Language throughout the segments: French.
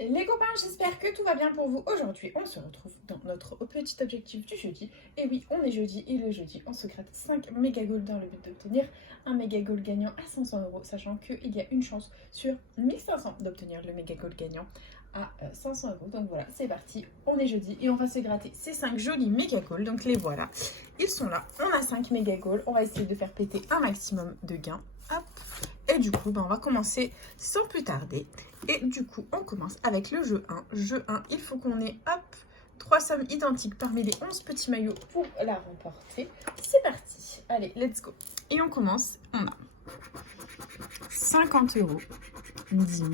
Les copains, j'espère que tout va bien pour vous. Aujourd'hui, on se retrouve dans notre petit objectif du jeudi. Et oui, on est jeudi et le jeudi, on se gratte 5 méga goals dans le but d'obtenir un méga goal gagnant à 500 euros, sachant qu'il y a une chance sur 1500 d'obtenir le méga goal gagnant à 500 euros. Donc voilà, c'est parti, on est jeudi et on va se gratter ces 5 jolis méga goals. Donc les voilà, ils sont là. On a 5 méga goals, on va essayer de faire péter un maximum de gains. Hop. Et du coup, on va commencer sans plus tarder. Et du coup, on commence avec le jeu 1. Jeu 1, il faut qu'on ait, hop, 3 sommes identiques parmi les 11 petits maillots pour la remporter. C'est parti. Allez, let's go. Et on commence. On a 50 euros, 10 000,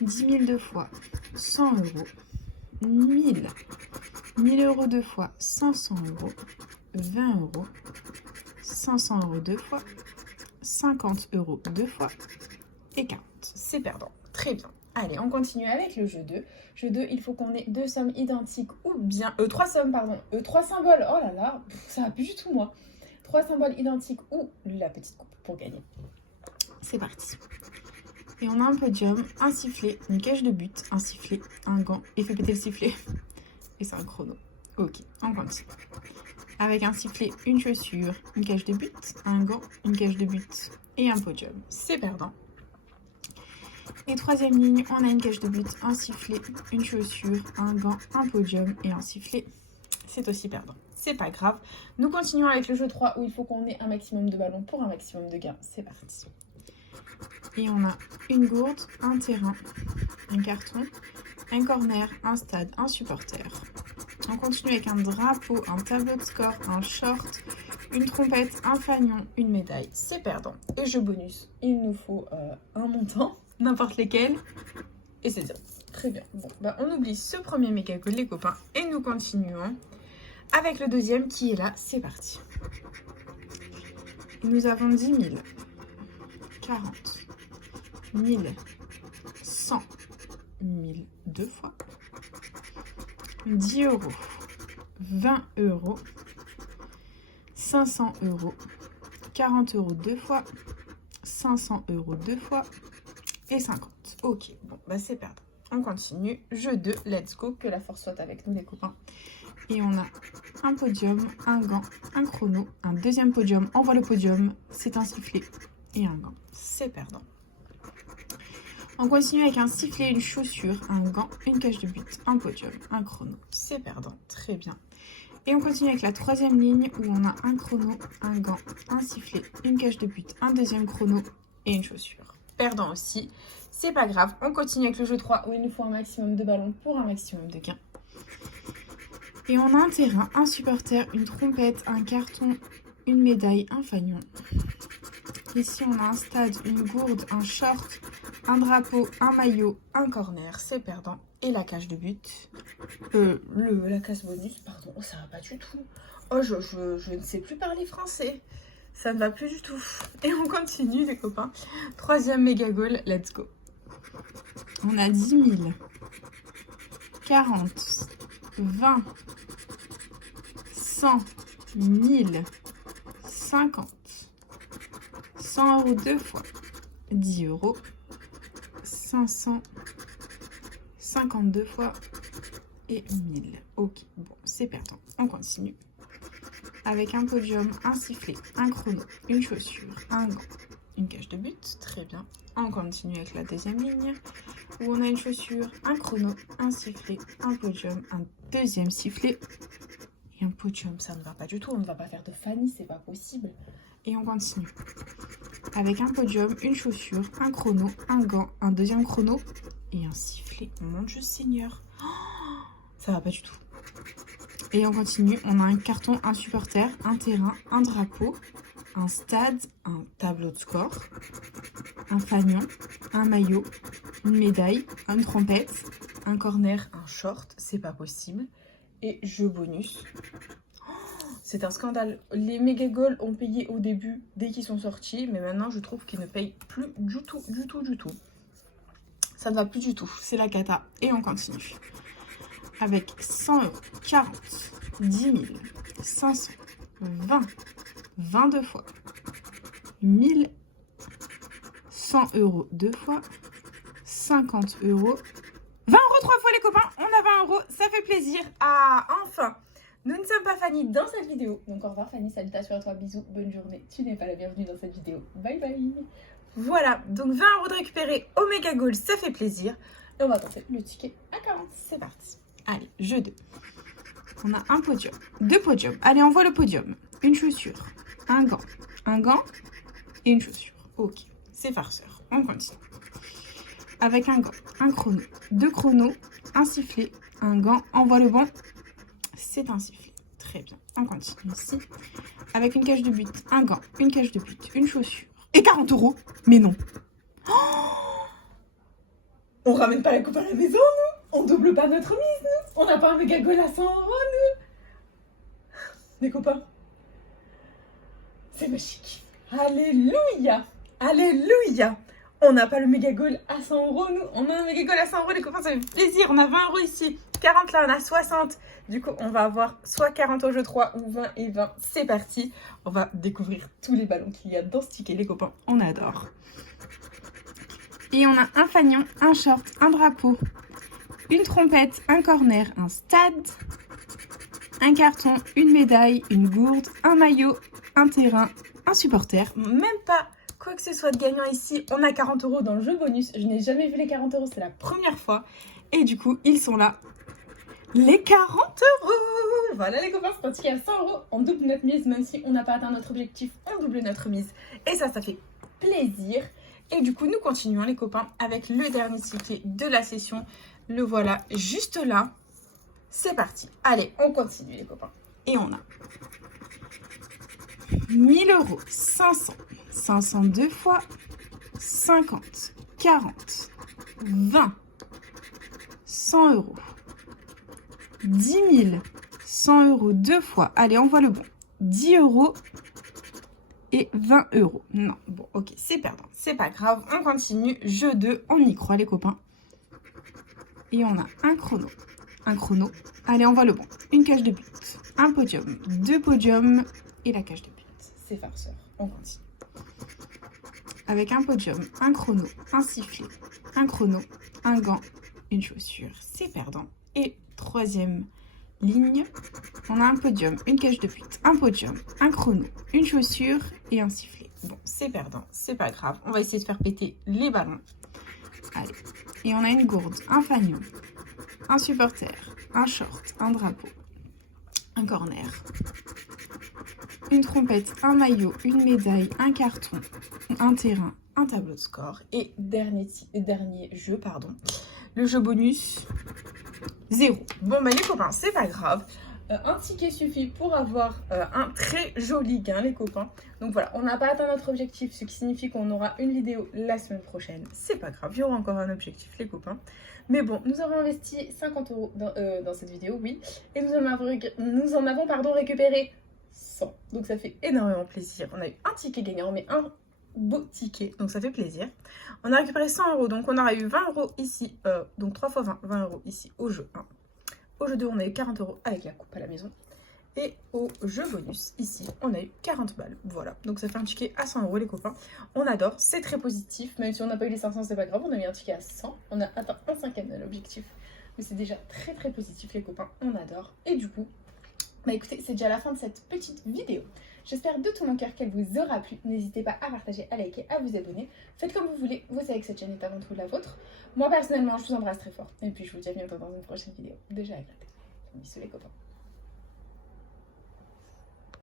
10 000 deux fois, 100 euros, 1000, 1000 euros deux fois, 500 euros, 20 euros, 500 euros deux fois, 50 euros deux fois et 40. C'est perdant. Très bien. Allez, on continue avec le jeu 2. Jeu 2, il faut qu'on ait 2 sommes identiques ou bien... 3 sommes, pardon. 3 symboles. Oh là là, ça va plus du tout moi. 3 symboles identiques ou la petite coupe pour gagner. C'est parti. Et on a un podium, un sifflet, une cage de but, un sifflet, un gant et fait péter le sifflet. Et c'est un chrono. Ok, on continue. Avec un sifflet, une chaussure, une cage de but, un gant, une cage de but et un podium. C'est perdant. Et troisième ligne, on a une cage de but, un sifflet, une chaussure, un gant, un podium et un sifflet. C'est aussi perdant. C'est pas grave. Nous continuons avec le jeu 3 où il faut qu'on ait un maximum de ballons pour un maximum de gains. C'est parti. Et on a une gourde, un terrain, un carton, un corner, un stade, un supporter. On continue avec un drapeau, un tableau de score, un short, une trompette, un fanion, une médaille. C'est perdant. Et jeu bonus, il nous faut un montant, n'importe lesquels. Et c'est bien. Très bien. Bon, bah on oublie ce premier méga goal, les copains. Et nous continuons avec le deuxième qui est là. C'est parti. Nous avons 10 000, 40, 1000, 100, 1000 deux fois, 10 euros, 20 euros, 500 euros, 40 euros deux fois, 500 euros deux fois et 50. Ok, bon, bah c'est perdant. On continue. Jeu 2, let's go. Que la force soit avec nous, les copains. Et on a un podium, un gant, un chrono, un deuxième podium. On voit le podium, c'est un sifflet et un gant. C'est perdant. On continue avec un sifflet, une chaussure, un gant, une cage de but, un podium, un chrono. C'est perdant. Très bien. Et on continue avec la troisième ligne où on a un chrono, un gant, un sifflet, une cage de but, un deuxième chrono et une chaussure. Perdant aussi. C'est pas grave. On continue avec le jeu 3 où il nous faut un maximum de ballons pour un maximum de gains. Et on a un terrain, un supporter, une trompette, un carton, une médaille, un fanion. Ici, on a un stade, une gourde, un short, un drapeau, un maillot, un corner, c'est perdant. Et la cage de but. La case bonus, pardon. Oh, ça va pas du tout. Oh, je ne sais plus parler français. Ça ne va plus du tout. Et on continue, les copains. Troisième méga goal, let's go. On a 10 000, 40, 20, 100, 1000, 50, 100 euros deux fois, 10 euros, 500, 52 fois et 1000. Ok, bon, c'est perdant. On continue. Avec un podium, un sifflet, un chrono, une chaussure, un gant, une cage de but. Très bien. On continue avec la deuxième ligne où on a une chaussure, un chrono, un sifflet, un podium, un deuxième sifflet et un podium. Ça ne va pas du tout. On ne va pas faire de Fanny, c'est pas possible. Et on continue. Avec un podium, une chaussure, un chrono, un gant, un deuxième chrono et un sifflet. Mon Dieu Seigneur. Oh, ça va pas du tout. Et on continue. On a un carton, un supporter, un terrain, un drapeau, un stade, un tableau de score, un fanion, un maillot, une médaille, une trompette, un corner, un short. C'est pas possible. Et jeu bonus. C'est un scandale. Les méga goals ont payé au début dès qu'ils sont sortis, mais maintenant je trouve qu'ils ne payent plus du tout, du tout, du tout. Ça ne va plus du tout. C'est la cata. Et on continue. Avec 100 euros, 40, 10 000, 500, 20, 22 fois, 1000, 100 euros deux fois, 50 euros 20 euros 3 fois les copains, on a 20 euros, ça fait plaisir. Ah, enfin, nous ne sommes pas Fanny dans cette vidéo. Donc au revoir Fanny, salutations à toi, bisous, bonne journée. Tu n'es pas la bienvenue dans cette vidéo. Bye bye. Voilà, donc 20 euros de récupérer au Méga Goal, ça fait plaisir. Et on va tenter le ticket à 40, c'est parti. Allez, jeu 2. On a un podium, 2 podiums. Allez, on voit le podium. Une chaussure, un gant et une chaussure. Ok, c'est farceur, on continue. Avec un gant, un chrono, 2 chronos, un sifflet, un gant, envoie le bon, c'est un sifflet. Très bien, on continue ici. Avec une cage de but, un gant, une cage de but, une chaussure et 40 euros. Mais non. Oh, on ramène pas la coupe à la maison, nous. On double pas notre mise, nous. On n'a pas un méga goal à 100 euros, nous. Les copains, c'est magique. Alléluia. Alléluia. On n'a pas le méga goal à 100 euros, nous. On a un méga goal à 100 euros, les copains, ça fait plaisir. On a 20 euros ici. 40 là, on a 60. Du coup, on va avoir soit 40 au jeu 3 ou 20 et 20. C'est parti. On va découvrir tous les ballons qu'il y a dans ce ticket, les copains. On adore. Et on a un fanion, un short, un drapeau, une trompette, un corner, un stade, un carton, une médaille, une gourde, un maillot, un terrain, un supporter. Même pas quoi que ce soit de gagnant ici. On a 40 euros dans le jeu bonus. Je n'ai jamais vu les 40 euros, c'est la première fois. Et du coup, ils sont là. Les 40 euros. Voilà les copains, c'est un ticket à 100 euros. On double notre mise, même si on n'a pas atteint notre objectif, on double notre mise. Et ça fait plaisir. Et du coup, nous continuons les copains avec le dernier ticket de la session. Le voilà juste là. C'est parti. Allez, on continue les copains. Et on a 1000 euros, 500, 502 fois, 50, 40, 20, 100 euros, 10 000, 100 euros 2 fois. Allez, on voit le bon. 10 euros et 20 euros. Non, bon, ok, c'est perdant. C'est pas grave, on continue. Jeu 2, on y croit les copains. Et on a un chrono. Un chrono. Allez, on voit le bon. Une cage de but. Un podium. 2 podiums. Et la cage de but. C'est farceur. On continue. Avec un podium, un chrono, un sifflet, un chrono, un gant, une chaussure. C'est perdant. Et troisième ligne, on a un podium, une cage de but, un podium, un chrono, une chaussure et un sifflet. Bon, c'est perdant. C'est pas grave. On va essayer de faire péter les ballons. Allez. Et on a une gourde, un fanion, un supporter, un short, un drapeau, un corner, une trompette, un maillot, une médaille, un carton, un terrain, un tableau de score. Et dernier jeu, pardon, le jeu bonus, 0. Bon, bah les copains, c'est pas grave. Un ticket suffit pour avoir un très joli gain, les copains. Donc voilà, on n'a pas atteint notre objectif, ce qui signifie qu'on aura une vidéo la semaine prochaine. C'est pas grave, il y aura encore un objectif, les copains. Mais bon, nous avons investi 50 euros dans cette vidéo, oui. Et nous en avons récupéré 100. Donc ça fait énormément plaisir. On a eu un ticket gagnant, mais un beau ticket, donc ça fait plaisir. On a récupéré 100 euros, donc on aura eu 20 euros ici, donc 3 fois 20, 20 euros ici au jeu 1. Au jeu 2, on a eu 40 euros avec la coupe à la maison. Et au jeu bonus, ici, on a eu 40 balles. Voilà, donc ça fait un ticket à 100 euros les copains. On adore, c'est très positif. Même si on n'a pas eu les 500, c'est pas grave. On a mis un ticket à 100. On a atteint un cinquième de l'objectif. Mais c'est déjà très très positif les copains. On adore. Et du coup, bah écoutez, c'est déjà la fin de cette petite vidéo. J'espère de tout mon cœur qu'elle vous aura plu. N'hésitez pas à partager, à liker, à vous abonner. Faites comme vous voulez. Vous savez que cette chaîne est avant tout la vôtre. Moi personnellement, je vous embrasse très fort. Et puis je vous dis à bientôt dans une prochaine vidéo. Déjà agréable. Bisous les copains.